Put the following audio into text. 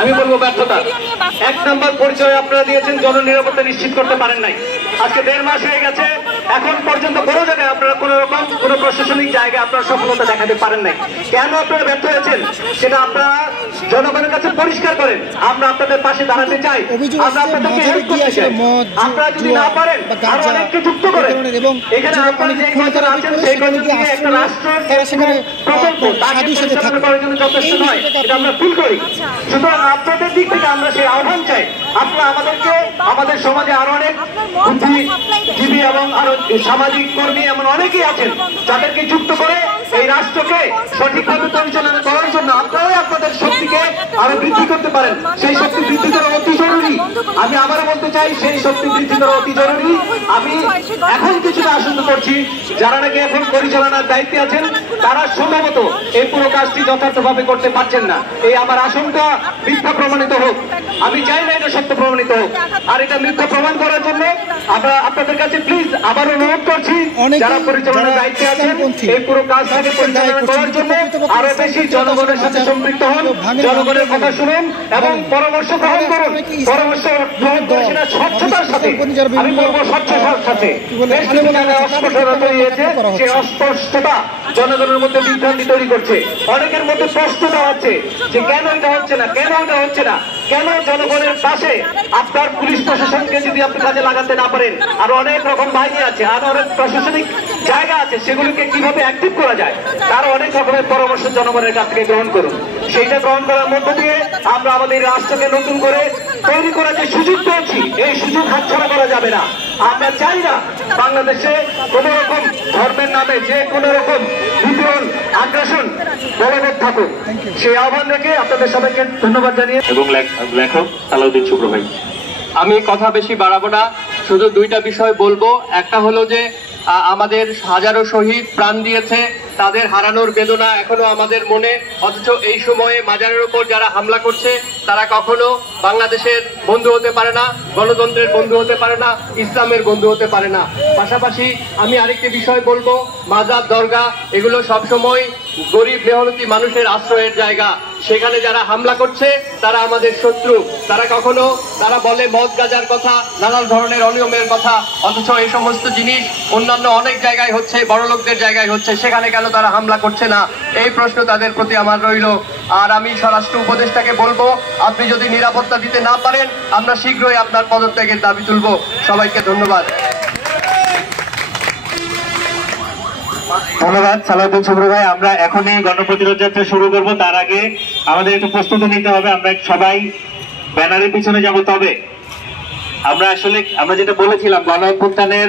আমি বলবো ব্যর্থতা। 1 নম্বর পরিচয় আপনারা দিয়েছেন, জননিরাপত্তা নিশ্চিত করতে পারেন নাই। আজকে 1.5 মাস হয়ে গেছে, এখন পর্যন্ত কোনো জায়গায় আপনারা কোনো রকম কোনো প্রশাসনিক জায়গায় আপনারা সফলতা দেখাতে পারেন নাই। কেন আপনারা ব্যর্থ হয়েছেন সেটা আপনারা জনগণের কাছে পরিষ্কার করেন। আমরা আপনাদের পাশে দাঁড়াতে চাই, আমরা আপনাদেরকে হেল্প করতে চাই। আপনারা যদি না পারেন আরো অনেককে যুক্ত করেন। এখানে আপনারা যে কজন আছেন সেই কজন দিয়ে একটা রাষ্ট্রের প্রকল্প তাকে পরিচালনা করার জন্য যথেষ্ট নয়, এটা আমরা ফিল করি। সুতরাং আপনাদের দিক থেকে আমরা সেই আহ্বান চাই, আপনারা আমাদেরকে, আমাদের সমাজে আরো অনেক বুদ্ধিজীবী এবং আরো সামাজিক কর্মী এমন অনেকেই আছেন যাদেরকে যুক্ত করে এই রাষ্ট্রকে সঠিকভাবে পরিচালনা করার জন্য আপনারাই আপনাদের শক্তিকে আরো বৃদ্ধি করতে পারেন। সেই শক্তি বৃদ্ধি করা অতি জরুরি। আমি আবারও বলতে চাই, সেই শক্তি বৃদ্ধি করা অতি জরুরি। আমি এখন কিছুটা আশঙ্কা করছি যারা নাকি এখন পরিচালনার দায়িত্বে আছেন তারা সম্ভবত এই পুরো কাজটি যথার্থভাবে করতে পারছেন না। এই আমার আশঙ্কা মিথ্যা প্রমাণিত হোক, আমি চাই না এটা সত্য প্রমাণিত হোক। আর এটা মিথ্যা প্রমাণ করার জন্য আমরা আপনাদের কাছে প্লিজ আবারও অনুরোধ করছি, যারা পরিচালনার দায়িত্বে আছেন এই পুরো কাজটাকে পরিচালনা করার জন্য আরো বেশি জনগণের সাথে সম্পৃক্ত হন, জনগণের কথা শুনুন এবং পরামর্শ গ্রহণ করুন। পরামর্শ গ্রহণ করে সেটা স্বচ্ছতার সাথে, আমি বলবো স্বচ্ছতার সাথে। অস্পষ্টতা তৈরি হয়েছে, সেই অস্পষ্টতা জনগণের মধ্যে বিভ্রান্তি তৈরি করছে। অনেকের মধ্যে প্রশ্নটা হচ্ছে যে কেন এটা হচ্ছে না, কেন এটা হচ্ছে না, কেন জনগণের পাশে আপনার পুলিশ প্রশাসনকে যদি আপনি কাজে লাগাতে না পারেন, আর অনেক রকম বাহিনী আছে, আর অনেক প্রশাসনিক জায়গা আছে, সেগুলিকে কিভাবে অ্যাক্টিভ করা যায় তার অনেক রকমের পরামর্শ জনগণের কাছ থেকে গ্রহণ করুন। সেইটা গ্রহণ করার মধ্য দিয়ে আমরা আমাদের রাষ্ট্রকে নতুন করে তৈরি করার যে সুযোগ পেয়েছি এই সুযোগ হাতছাড়া করা যাবে না। আমরা চাই না বাংলাদেশে কোন রকম ধর্মের নামে যে কোন রকম বিদ্রোহ আগ্রাসন বলবৎ থাকুক। সেই আহ্বান রেখে আপনাদের সবাইকে ধন্যবাদ জানিয়ে এবং লেখক সালাউদ্দিন শুভ্র ভাই, আমি কথা বেশি বাড়াবো না, শুধু 2টা বিষয় বলবো। একটা হলো যে আমাদের হাজারো শহীদ প্রাণ দিয়েছে, তাদের হারানোর বেদনা এখনো আমাদের মনে, অথচ এই সময়ে মাজারের উপর যারা হামলা করছে তারা কখনো বাংলাদেশের বন্ধু হতে পারে না, গণতন্ত্রের বন্ধু হতে পারে না, ইসলামের বন্ধু হতে পারে না। পাশাপাশি আমি আরেকটি বিষয় বলবো, মাজার দরগা এগুলো সবসময় গরিব মেহনতি মানুষের আশ্রয়ের জায়গা। সেখানে যারা হামলা করছে তারা আমাদের শত্রু। তারা বলে মদ গাঁজার কথা, নানা ধরনের অনিয়মের কথা, অথচ এই সমস্ত জিনিস অন্যান্য অনেক জায়গায় হচ্ছে, বড় লোকদের জায়গায় হচ্ছে, সেখানে কেন তারা হামলা করছে না? এই প্রশ্ন তাদের প্রতি আমার রইল। আর আমি স্বরাষ্ট্র উপদেষ্টাকে বলবো, আপনি যদি নিরাপত্তা দিতে না পারেন আমরা শীঘ্রই আপনার পদত্যাগের দাবি তুলব। সবাইকে ধন্যবাদ। ধন্যবাদ সালাউদ্দিন শুভ্র ভাই। আমরা এখনই গণপ্রতিরোধ যাত্রা শুরু করব, তার আগে আমাদের একটু প্রস্তুতি নিতে হবে। আমরা সবাই ব্যানারের পিছনে যাব। তবে আমরা যেটা বলেছিলাম, গণ অভ্যুত্থানের